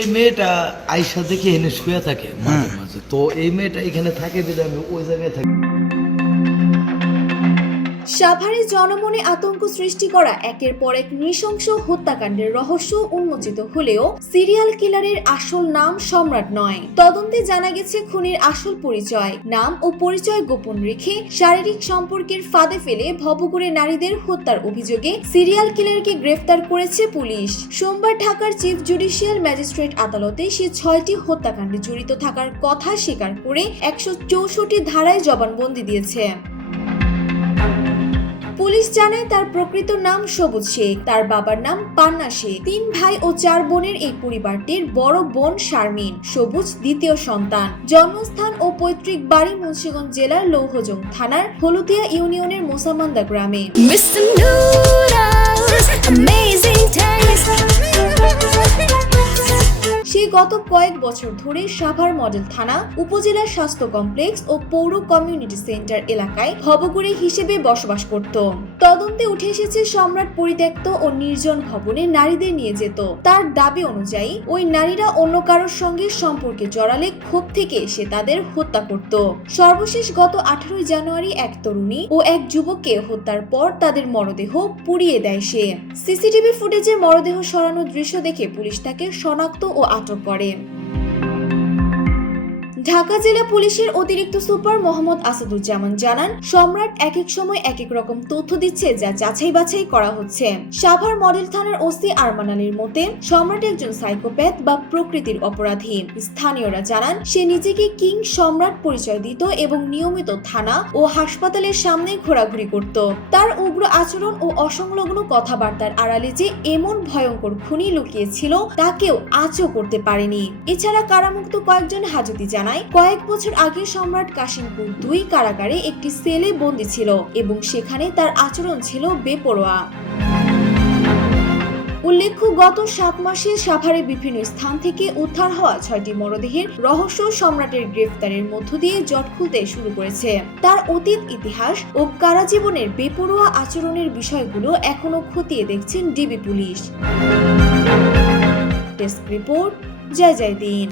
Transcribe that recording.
এই মেয়েটা আয়সা দেখে এনে শুয়ে থাকে মাঝে মাঝে, তো এই মেয়েটা এখানে থাকে যদি আমি ওই জায়গায় থাকি। সাভারে জনমনে আতঙ্ক সৃষ্টি করা একের পর এক নৃশংস হত্যাকাণ্ডের রহস্য উন্মোচিত হলেও সিরিয়াল কিলারের আসল নাম সম্রাট নয়। তদন্তে জানা গেছে খুনির আসল পরিচয়, নাম ও পরিচয় গোপন রেখে শারীরিক সম্পর্কের ফাঁদে ফেলে ভবঘুরে নারীদের হত্যার অভিযোগে সিরিয়াল কিলারকে গ্রেফতার করেছে পুলিশ। সোমবার ঢাকার চিফ জুডিশিয়াল ম্যাজিস্ট্রেট আদালতে সে 6টি হত্যাকাণ্ডে জড়িত থাকার কথা স্বীকার করে 164 ধারায় জবানবন্দি দিয়েছে। পুলিশ জানায় তার প্রকৃত নাম সবুজ শেখ, তার বাবার নাম পান্না শেখ। 3 ভাই ও 4 বোনের এই পরিবারটির বড় বোন শারমিন সবুজ দ্বিতীয় সন্তান। জন্মস্থান ও পৈতৃক বাড়ি মুন্সিগঞ্জ জেলার লৌহজং থানার হলুদিয়া ইউনিয়নের মোসামান্দা গ্রামে। সে গত কয়েক বছর ধরে সাভার মডেল থানা, উপজেলা স্বাস্থ্য কমপ্লেক্স ও পৌর কমিউনিটি সেন্টার এলাকায় ভবঘুরে হিসেবে বসবাস করত। তদন্তে উঠে এসেছে সম্রাট পরিত্যক্ত ও নির্জন ভবনে নারীদের নিয়ে যেত। তার দাবি অনুযায়ী ওই নারীরা অন্য কারোর সঙ্গে সম্পর্কে জড়ালে ক্ষোভ থেকে সে তাদের হত্যা করত। সর্বশেষ গত 18 জানুয়ারি এক তরুণী ও এক যুবককে হত্যার পর তাদের মরদেহ পুড়িয়ে দেয় সে। সিসিটিভি ফুটেজে মরদেহ সরানোর দৃশ্য দেখে পুলিশ তাকে শনাক্ত ও আটক করে। ঢাকা জেলা পুলিশের অতিরিক্ত সুপার মোহাম্মদ আসাদুজ্জামান জানান, সম্রাট এক এক সময় এক এক রকম তথ্য দিচ্ছে যা যাচাই বাছাই করা হচ্ছে। সাভার মডেল থানার ওসি আরমান আলীর মতে সম্রাট একজন সাইকোপ্যাথ বা প্রকৃতির অপরাধী। স্থানীয়রা জানান সে নিজেকে কিং সম্রাট পরিচয় দিত এবং নিয়মিত থানা ও হাসপাতালের সামনে ঘোরাঘুরি করত। তার উগ্র আচরণ ও অসংলগ্ন কথাবার্তার আড়ালে যে এমন ভয়ঙ্কর খুনি লুকিয়েছিল তা কেউ আঁচও করতে পারেনি। এছাড়া কারামুক্ত কয়েকজন হাজতি জানায়, কয়েক বছর আগে সম্রাট কাশিমপুর 2 কারাগারে একটি সেলে বন্দী ছিল এবং সেখানে তার আচরণ ছিল বেপরোয়া। উল্লেখ্য, গত 7 মাসে সাভারে বিভিন্ন স্থান থেকে উদ্ধার হওয়া 6টি মরদেহের রহস্য সম্রাটের গ্রেফতারের মধ্য দিয়ে জট খুলতে শুরু করেছে। তার অতীত ইতিহাস ও কারাজীবনের বেপরোয়া আচরণের বিষয়গুলো এখনো খতিয়ে দেখছেন ডিবি পুলিশ। ডেস্ক রিপোর্ট, জয় জয় দিন।